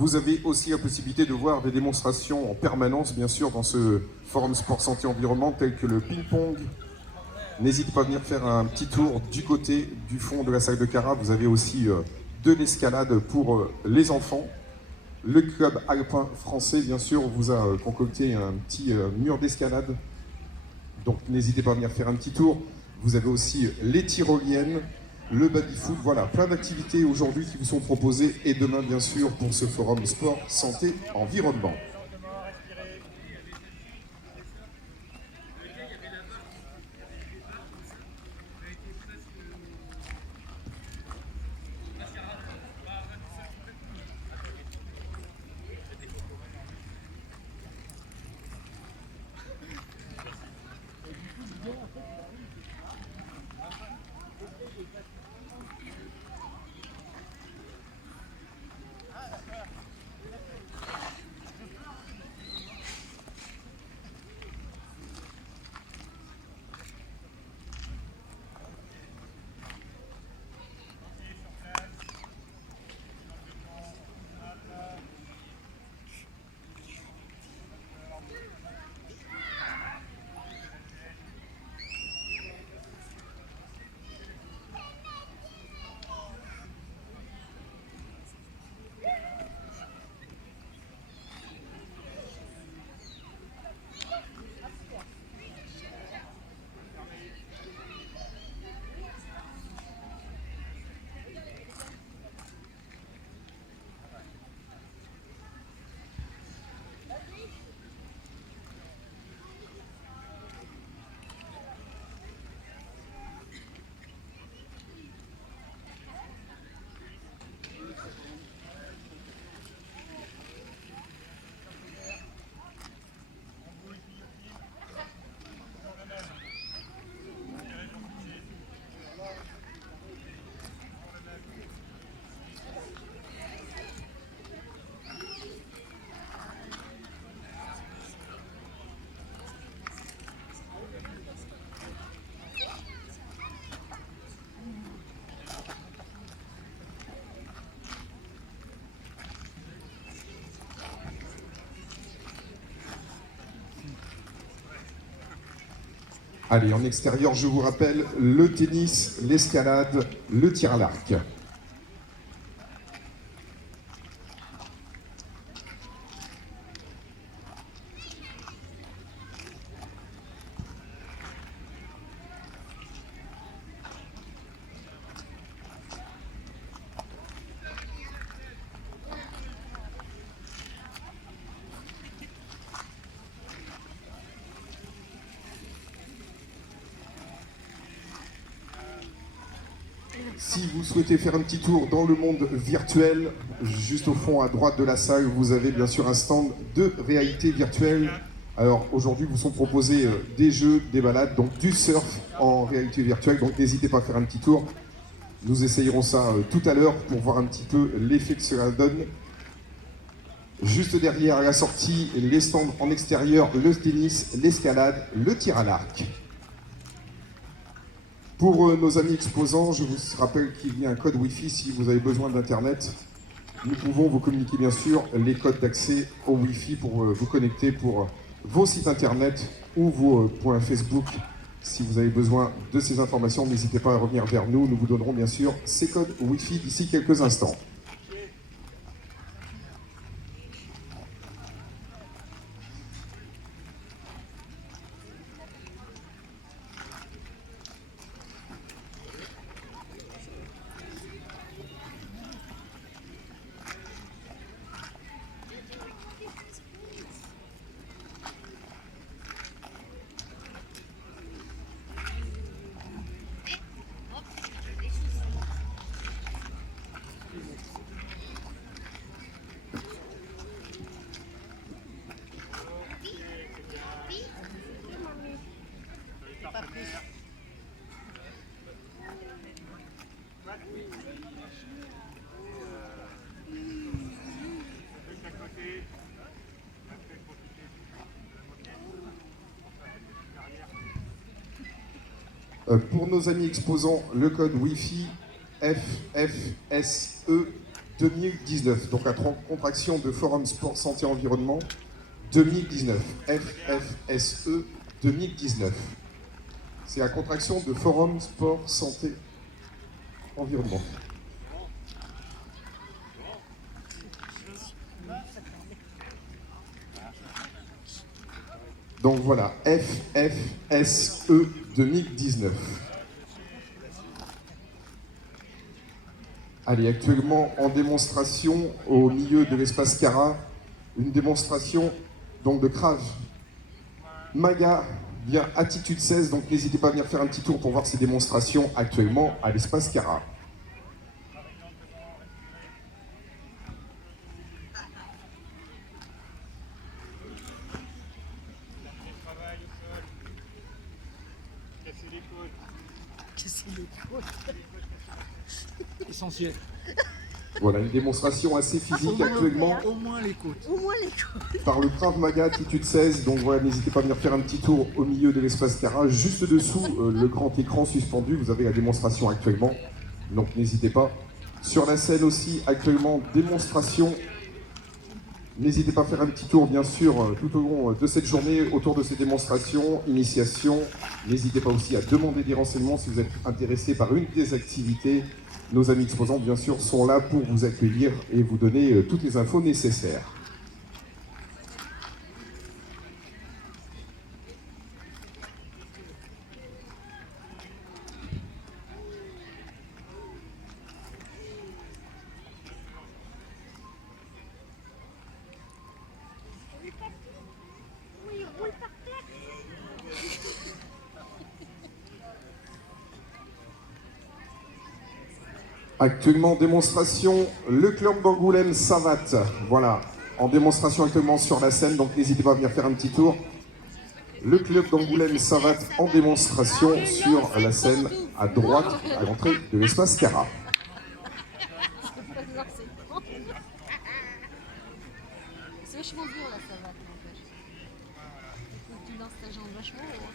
Vous avez aussi la possibilité de voir des démonstrations en permanence, bien sûr, dans ce forum sport santé environnement, tel que le ping-pong. N'hésitez pas à venir faire un petit tour du côté du fond de la salle de Cara. Vous avez aussi de l'escalade pour les enfants. Le club alpin français, bien sûr, vous a concocté un petit mur d'escalade. Donc n'hésitez pas à venir faire un petit tour. Vous avez aussi les tyroliennes, le baby-foot. Voilà, plein d'activités aujourd'hui qui vous sont proposées. Et demain, bien sûr, pour ce forum sport, santé, environnement. Allez, en extérieur, je vous rappelle, le tennis, l'escalade, le tir à l'arc. Si vous souhaitez faire un petit tour dans le monde virtuel, juste au fond à droite de la salle, vous avez bien sûr un stand de réalité virtuelle. Alors aujourd'hui, vous sont proposés des jeux, des balades, donc du surf en réalité virtuelle. Donc n'hésitez pas à faire un petit tour. Nous essayerons ça tout à l'heure pour voir un petit peu l'effet que cela donne. Juste derrière à la sortie, les stands en extérieur, le tennis, l'escalade, le tir à l'arc. Pour nos amis exposants, je vous rappelle qu'il y a un code Wi-Fi si vous avez besoin d'Internet. Nous pouvons vous communiquer bien sûr les codes d'accès au Wi-Fi pour vous connecter pour vos sites Internet ou vos points Facebook. Si vous avez besoin de ces informations, n'hésitez pas à revenir vers nous. Nous vous donnerons bien sûr ces codes Wi-Fi d'ici quelques instants. Pour nos amis exposants, le code Wi-Fi FFSE 2019. Donc la contraction de Forum Sport Santé Environnement 2019. FFSE 2019. C'est la contraction de Forum Sport Santé Environnement. Donc voilà, FFSE 2019. Allez, actuellement en démonstration au milieu de l'espace Cara, une démonstration donc de Krav Maga via Attitude 16, donc n'hésitez pas à venir faire un petit tour pour voir ces démonstrations actuellement à l'espace Cara. Essentiel. Voilà, une démonstration assez physique actuellement. Au moins les côtes. Au moins les côtes. Par le Krav Maga Attitude 16, donc voilà, n'hésitez pas à venir faire un petit tour au milieu de l'espace Cara. Juste dessous le grand écran suspendu, vous avez la démonstration actuellement. Donc n'hésitez pas. Sur la scène aussi, actuellement, démonstration. N'hésitez pas à faire un petit tour, bien sûr, tout au long de cette journée, autour de ces démonstrations, initiations. N'hésitez pas aussi à demander des renseignements si vous êtes intéressé par une des activités. Nos amis exposants, bien sûr, sont là pour vous accueillir et vous donner toutes les infos nécessaires. Oui, roule par terre. Actuellement en démonstration, le club d'Angoulême Savate. Voilà, en démonstration actuellement sur la scène, donc n'hésitez pas à venir faire un petit tour. Le club d'Angoulême Savate en démonstration sur la scène à droite à l'entrée de l'espace Cara. C'est vachement dur là, ça va, n'empêche. Faut que tu lances ta jambe vachement haut.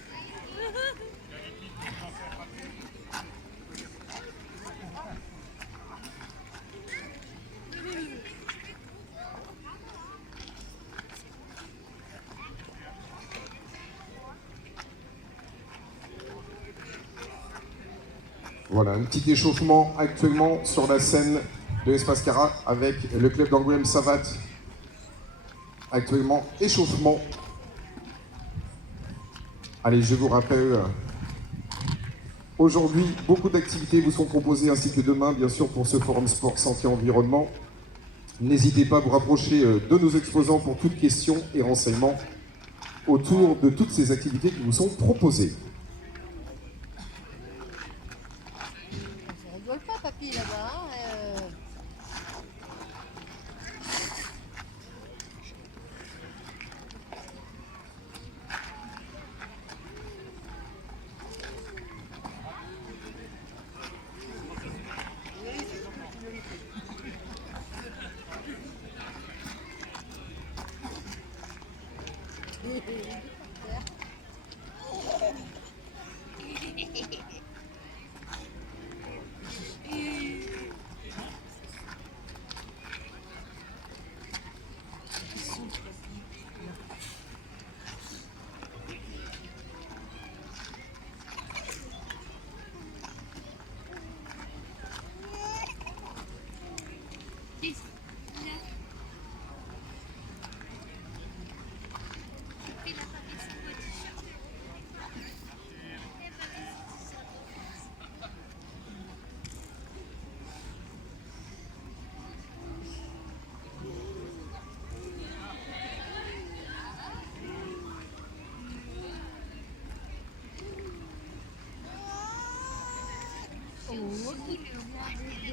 Voilà, un petit échauffement actuellement sur la scène de l'espace Cara avec le club d'Angoulême Savate. Actuellement, échauffement. Allez, je vous rappelle, aujourd'hui, beaucoup d'activités vous sont proposées, ainsi que demain, bien sûr, pour ce Forum Sport Santé Environnement. N'hésitez pas à vous rapprocher de nos exposants pour toutes questions et renseignements autour de toutes ces activités qui vous sont proposées. On rigole pas, papy, là-bas. Hein,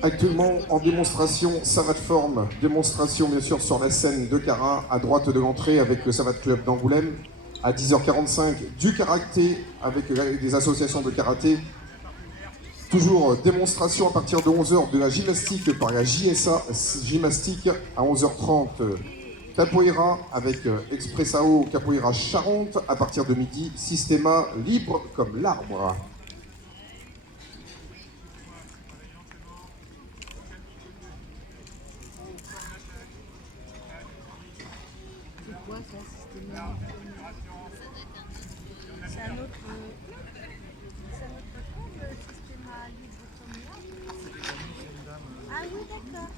Actuellement en démonstration Savate Forme, démonstration bien sûr sur la scène de Cara, à droite de l'entrée avec le Savate Club d'Angoulême, à 10h45 du karaté avec des associations de karaté. Toujours démonstration à partir de 11h de la gymnastique par la JSA Gymnastique, à 11h30 Capoeira avec Expressao Capoeira Charente, à partir de midi Systema libre comme l'arbre. quoi ça, systématique? C'est un autre compte, le système à libre. Ah oui, d'accord.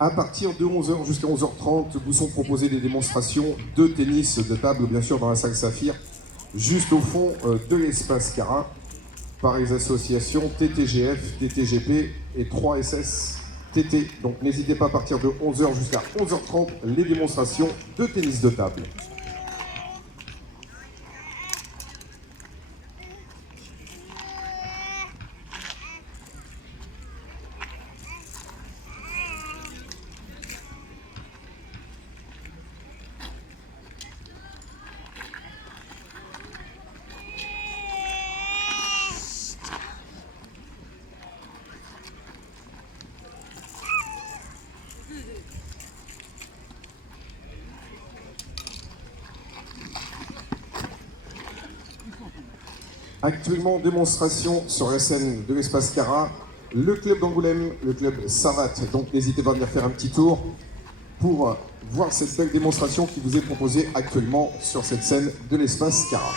À partir de 11h jusqu'à 11h30, vous sont proposées des démonstrations de tennis de table, bien sûr, dans la salle Saphir, juste au fond de l'espace Cara, par les associations TTGF, TTGP et 3SS TT. Donc n'hésitez pas à partir de 11h jusqu'à 11h30, les démonstrations de tennis de table. Actuellement, démonstration sur la scène de l'espace Cara, le club d'Angoulême, le club Savat. Donc n'hésitez pas à venir faire un petit tour pour voir cette belle démonstration qui vous est proposée actuellement sur cette scène de l'espace Cara.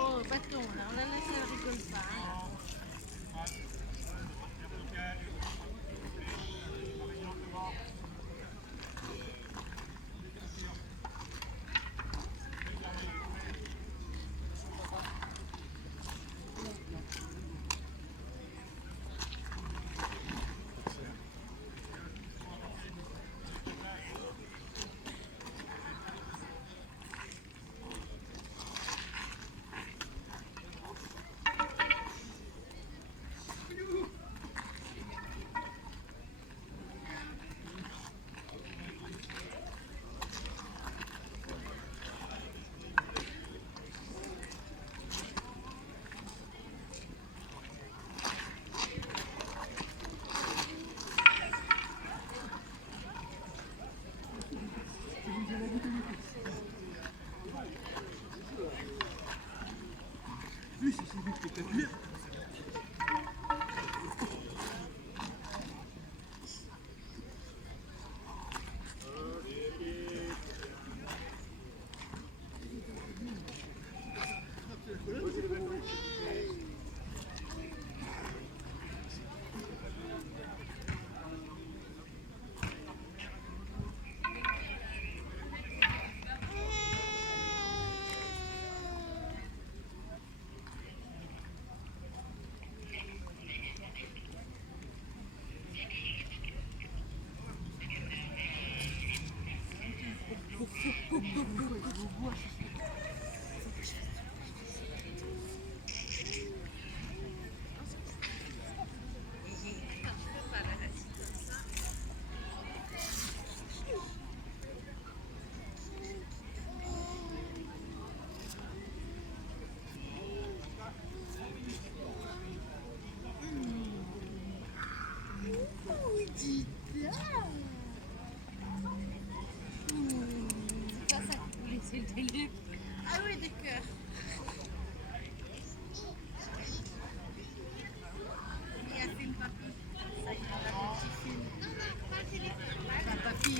Oh, bâton, là, on la laisse, elle rigole pas. Hein. Ah oui, d'accord. Il y a film papy. Ça, il y a un petit film. Enfin, papy.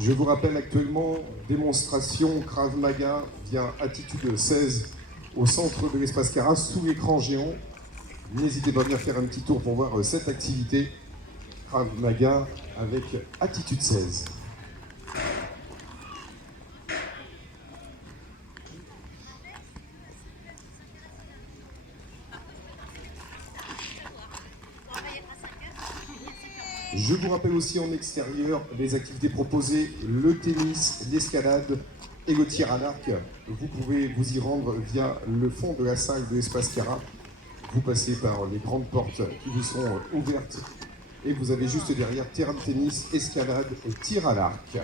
Je vous rappelle actuellement, démonstration Krav Maga via Attitude 16 au centre de l'espace Cara, sous l'écran géant. N'hésitez pas à venir faire un petit tour pour voir cette activité Krav Maga avec Attitude 16. Je vous rappelle aussi en extérieur les activités proposées, le tennis, l'escalade et le tir à l'arc. Vous pouvez vous y rendre via le fond de la salle de l'espace Cara. Vous passez par les grandes portes qui vous sont ouvertes et vous avez juste derrière terrain de tennis, escalade et tir à l'arc.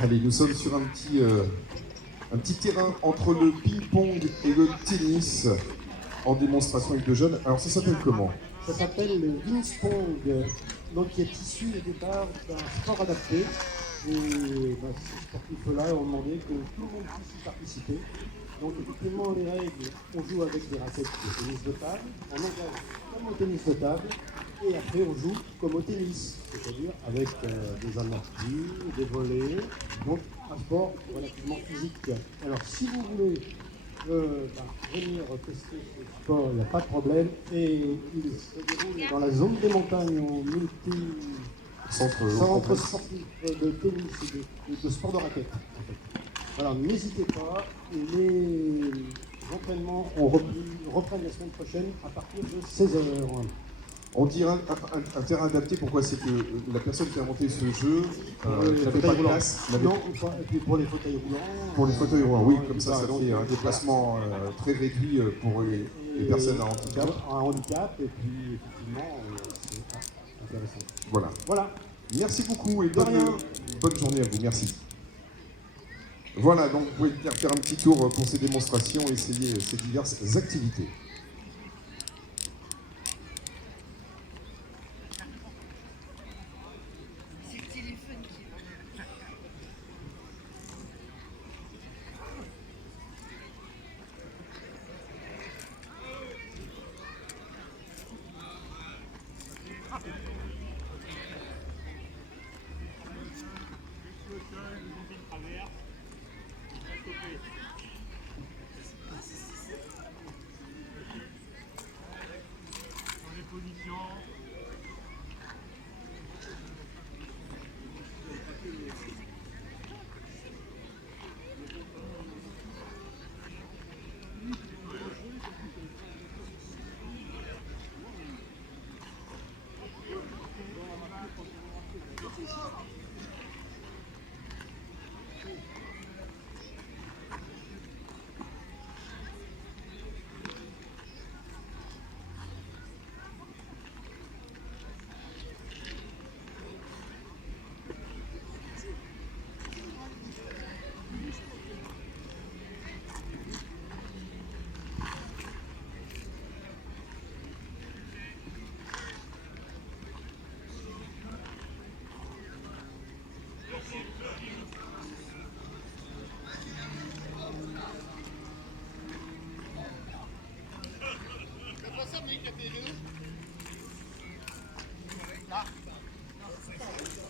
Allez, nous sommes sur un petit terrain entre le ping-pong et le tennis en démonstration avec de jeunes. Alors ça s'appelle comment? Ça s'appelle le Winspong, donc qui est issu au départ d'un sport adapté. Et ces sportifs-là ont demandé que tout le monde puisse y participer. Donc effectivement, les règles, on joue avec des raquettes de tennis de table, on engage comme au tennis de table, et après on joue comme au tennis, c'est-à-dire avec des amortis, des volets, donc un sport relativement physique. Alors si vous voulez venir tester ce sport, il n'y a pas de problème, et il se déroule dans la zone des montagnes au centre sportif de tennis et de sport de raquettes. En fait. Voilà, n'hésitez pas, les entraînements reprennent la semaine prochaine à partir de 16h. On dirait un terrain adapté, pourquoi? C'est que la personne qui a inventé ce jeu n'avait pas de place. Non, et puis pour les fauteuils roulants. Pour les fauteuils roulants, oui, comme ça fait un déplacement très réduit pour les personnes à handicap. Un handicap, et puis effectivement, c'est intéressant. Voilà. Merci beaucoup et bonne journée à vous. Merci. Voilà, donc vous pouvez faire un petit tour pour ces démonstrations et essayer ces diverses activités.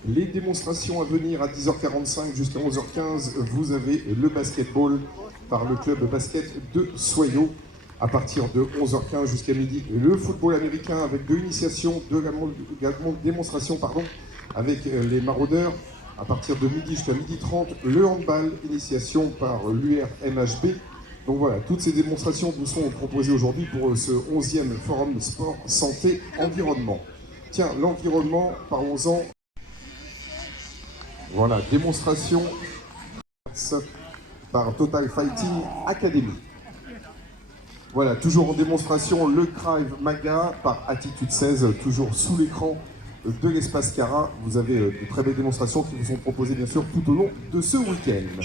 Les démonstrations à venir à 10h45 jusqu'à 11h15, vous avez le basketball par le club basket de Soyaux. À partir de 11h15 jusqu'à midi, le football américain avec deux initiations, également démonstrations avec les maraudeurs. À partir de midi jusqu'à midi 30, le handball, initiation par l'URMHB. Donc voilà, toutes ces démonstrations vous sont proposées aujourd'hui pour ce 11e Forum Sport, Santé, Environnement. Tiens, l'environnement, parlons-en. Voilà, démonstration par Total Fighting Academy. Voilà, toujours en démonstration, le Krav Maga par Attitude 16, toujours sous l'écran de l'espace Cara. Vous avez de très belles démonstrations qui vous sont proposées bien sûr tout au long de ce week-end.